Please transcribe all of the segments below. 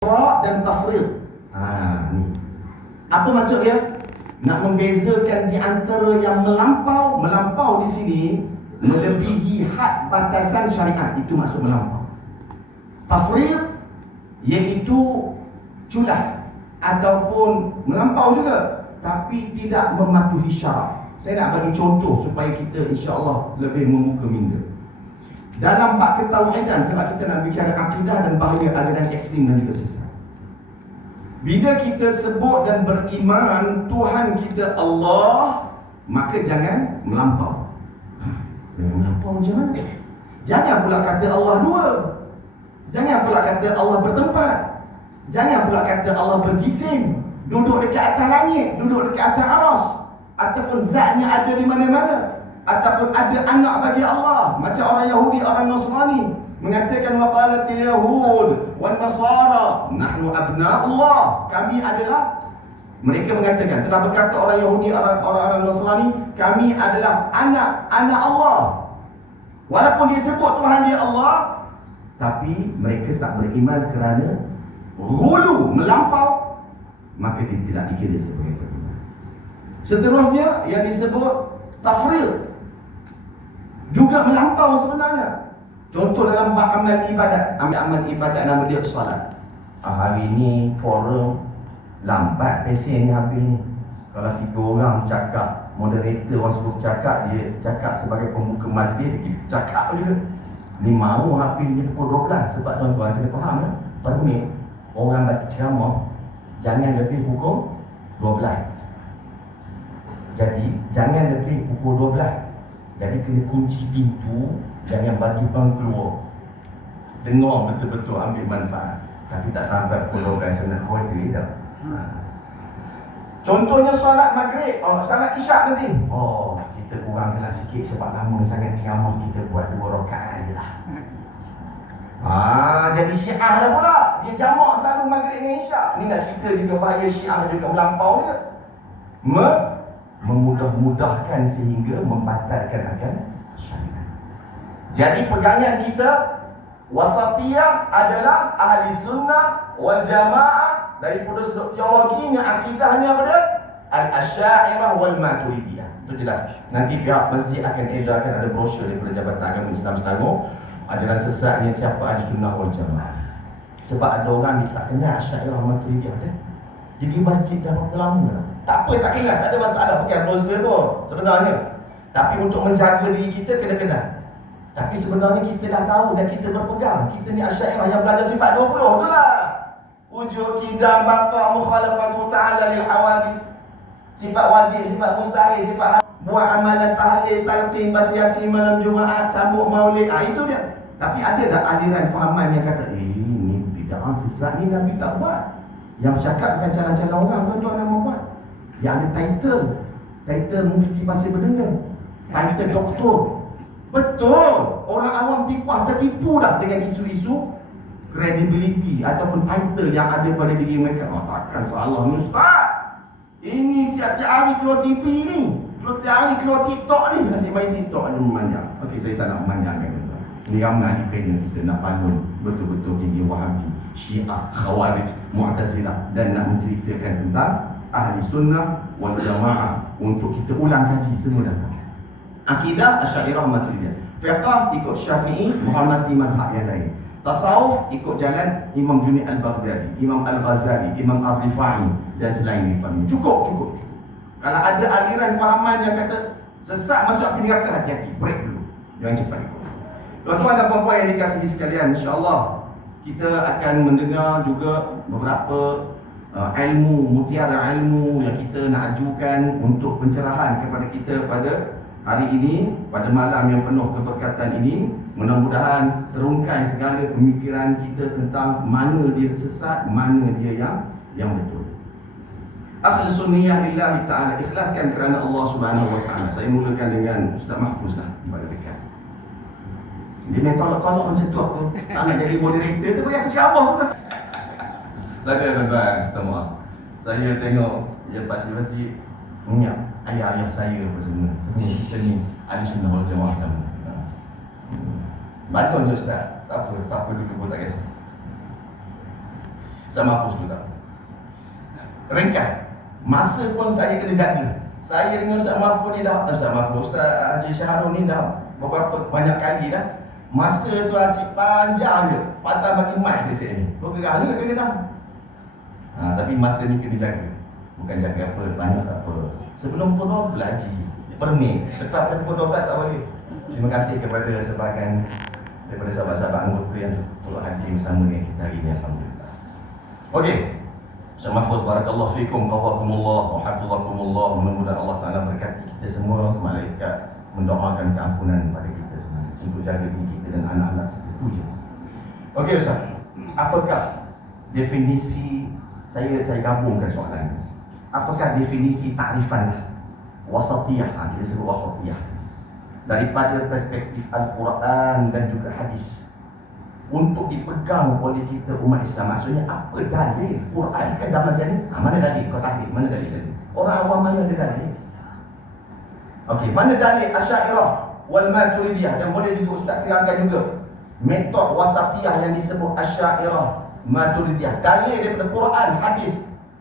dan tafriq. Ni. Apa maksud dia? Nak membezakan di antara yang melampau di sini melebihi had batasan syariat, itu maksud melampau. Tafriq iaitu culah ataupun melampau juga tapi tidak mematuhi syarak. Saya nak bagi contoh supaya kita insya-Allah lebih membuka minda. Dalam bab ketauhidan, sebab kita nak bicara akidah dan bahaya ajaran ekstrim dan juga sesat. Bila kita sebut dan beriman Tuhan kita Allah, maka jangan melampau. Melampau macam mana? Jangan pula kata Allah dua. Jangan pula kata Allah bertempat. Jangan pula kata Allah berjisim, duduk dekat atas langit, duduk dekat atas aras, ataupun zatnya ada di mana-mana, ataupun ada anak bagi Allah. Macam orang Yahudi, orang Nasrani mengatakan waqalatil yahud wan nasara nahnu abna'ullah, kami adalah, mereka mengatakan, telah berkata orang Yahudi, orang Nasrani, kami adalah anak Allah. Walaupun dia sebut Tuhan dia Allah, tapi mereka tak beriman kerana hulu melampau, maka dia tidak dikira sebagai beriman. Seterusnya yang disebut tafriq juga melampau sebenarnya. Contoh dalam bab amal ibadat. Amal ibadat nama dia solat. Hari ni forum lambat pesennya habis ni. Kalau 3 orang cakap, moderator orang suruh cakap, dia cakap sebagai pembuka majlis, dia cakap juga. Ni mahu habisnya pukul 12. Sebab tuan-tuan kena faham ya, permit orang bagi ceramah jangan lebih pukul 12. Jadi jangan lebih pukul 12. Jadi kena kunci pintu, jangan bagi orang keluar. Dengar betul-betul, ambil manfaat. Tapi tak sampai pukul 12 sunat khawatir tak. Contohnya solat maghrib, solat isyak nanti. Kita kurangkanlah sikit sebab lama sangat ceramah, kita buat 2 rakaat je lah. Jadi syiah lah pula. Dia jamak selalu maghrib dengan isyak. Ni nak cerita juga bahaya syiah juga melampau juga. Memudah-mudahkan sehingga membatalkan akan syariat. Jadi pegangan kita wasatiyah adalah ahli sunnah wal jamaah. Daripada sudut teologinya, akidahnya pada al-asy'ariyah wal maturidiyah. Itu jelas. Nanti pihak masjid akan edarkan, ada brosur daripada Jabatan Agama Islam Selangor, ajaran sesatnya siapa ahli sunnah wal jamaah. Sebab ada orang ni tak kenal asy'ariyah maturidiyah ada. Dia pergi masjid dah berapa lama dah. Tak apa, tak kenal, tak ada masalah, bukan dosa pun sebenarnya. Tapi untuk menjaga diri kita kena kenal. Tapi sebenarnya kita dah tahu dan kita berpegang, kita ni asy'ariyah yang belajar sifat 20 tu lah. Wujud, kidam, baqa, mukhalafatu ta'ala lil hawadis. Sifat wajib, sifat mustahil, sifat buat amalan tahlil, talqin, baca yasin malam Jumaat, sambut maulid. Itu dia. Tapi ada tak aliran fahaman yang kata, ni bid'ah sesat ni Nabi tak buat. Yang bercakap bukan calon-calon orang, tuan-tuan yang membuat. Yang ada title mufti Pasir Berdengar, title doktor. Betul. Orang awam tertipu dah dengan isu-isu credibility ataupun title yang ada pada diri mereka. Takkan salah ni ustaz. Ini tiap-tiap hari keluar TV ni, tiap hari keluar TikTok ni. Asyik main TikTok ada memanjang. Okey, saya tak nak memanjangkan. Ini ramai ahli panel kita nak bangun betul-betul gigi Wahabi, Syiah, Khawarij, Mu'tazilah, dan nak menceritakan tentang ahli sunnah wal jamaah untuk kita ulang kaji semua dah. Akidah Asy'ariyah Maturidiyah. Fiqh ikut Syafi'i, Muhammadi mazhab yang lain. Tasawuf ikut jalan Imam Junaid Al-Baghdadi, Imam Al-Ghazali, Imam Ar-Rifai dan selain daripada. Cukup. Kalau ada aliran fahaman yang kata sesat masuk api neraka, hati-hati, break dulu. Jangan cepat ikut. Tuan-tuan dan puan-puan yang dikasihi sekalian, insya-Allah kita akan mendengar juga beberapa ilmu, mutiara ilmu yang kita nak ajukan untuk pencerahan kepada kita pada hari ini, pada malam yang penuh keberkatan ini. Mudah-mudahan terungkai segala pemikiran kita tentang mana dia sesat, mana dia yang betul. Akhlis sunniyah lillahi ta'ala, ikhlaskan kerana Allah Subhanahu wa ta'ala. Saya mulakan dengan Ustaz Mahfuz lah, pada dekat. Dia main tolak-tolak macam tu, aku tak nak jadi moderator tu, bagi aku ceramah sudah. Tak ada tuan-tuan, minta maaf. Saya tengok dia pakcik-pakcik minyak ayah-ayah saya apa semua. Semua kita ni ahli sunnah wal jamaah sama. Bantu je Ustaz. Tak apa, siapa dulu pun tak kisah. Ustaz Mahfuz dulu tak. Ringkas. Masa pun saya kena jaga. Saya dengan Ustaz Mahfuz ni dah, Ustaz Haji Syahrul ni dah beberapa banyak kali dah. Masa tu asyik panjang je. Patah bagi mic selesai ni. Bergerak ni kadang-kadang. Tapi masa ni kena jaga. Bukan jaga apa, banyak tak apa. Sebelum pukul 12 haji per minit. Lepas pada pukul 12 tak boleh. Terima kasih kepada sebahagian daripada sahabat-sahabat anggota yang turut hadir bersama dengan kita hari ini, alhamdulillah. Okey. Ustaz Mahfuz, barakallahu fikum, qawakumullah wa hafizakumullah. Mudah-mudahan Allah Taala berkati kita semua, malaikat mendoakan keampunan pada kita semua untuk jaga diri kita dan anak-anak kita. Itu je. Okey Ustaz, apakah definisi, saya gabungkan soalan ini. Apakah definisi takrifan wasatiyah? Kita sebut wasatiyah daripada perspektif Al-Quran dan juga hadis untuk dipegang oleh kita umat Islam. Maksudnya apa dalil Quran kan zaman sekarang ni? Mana dalil? Kau taklid, mana dalil? Orang awam mana ada dalil? Okey, mana dalil Asy'ariyah wal Maturidiyah? Dan boleh juga Ustaz terangkan juga metod wasatiyah yang disebut Asy'ariyah Maturidiyah. Dalil daripada Quran, hadis.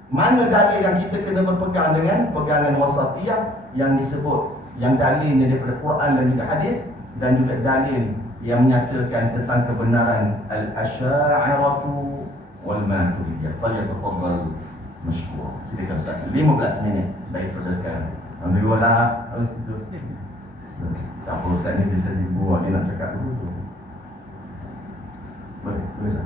Mana dalil yang kita kena berpegang dengan pegangan wasatiyah yang disebut, yang dalilnya daripada Quran dan juga hadis, dan juga dalil yang menyatakan tentang kebenaran al-Asy'ariyatu wal Maturidiyah. Falyatafaddal mashkur. Silakan Ustaz. 15 minit baik proses sekarang. Alhamdulillah. Tak apa Ustaz ni dia saja buat, dia nak cakap dulu. Boleh Ustaz.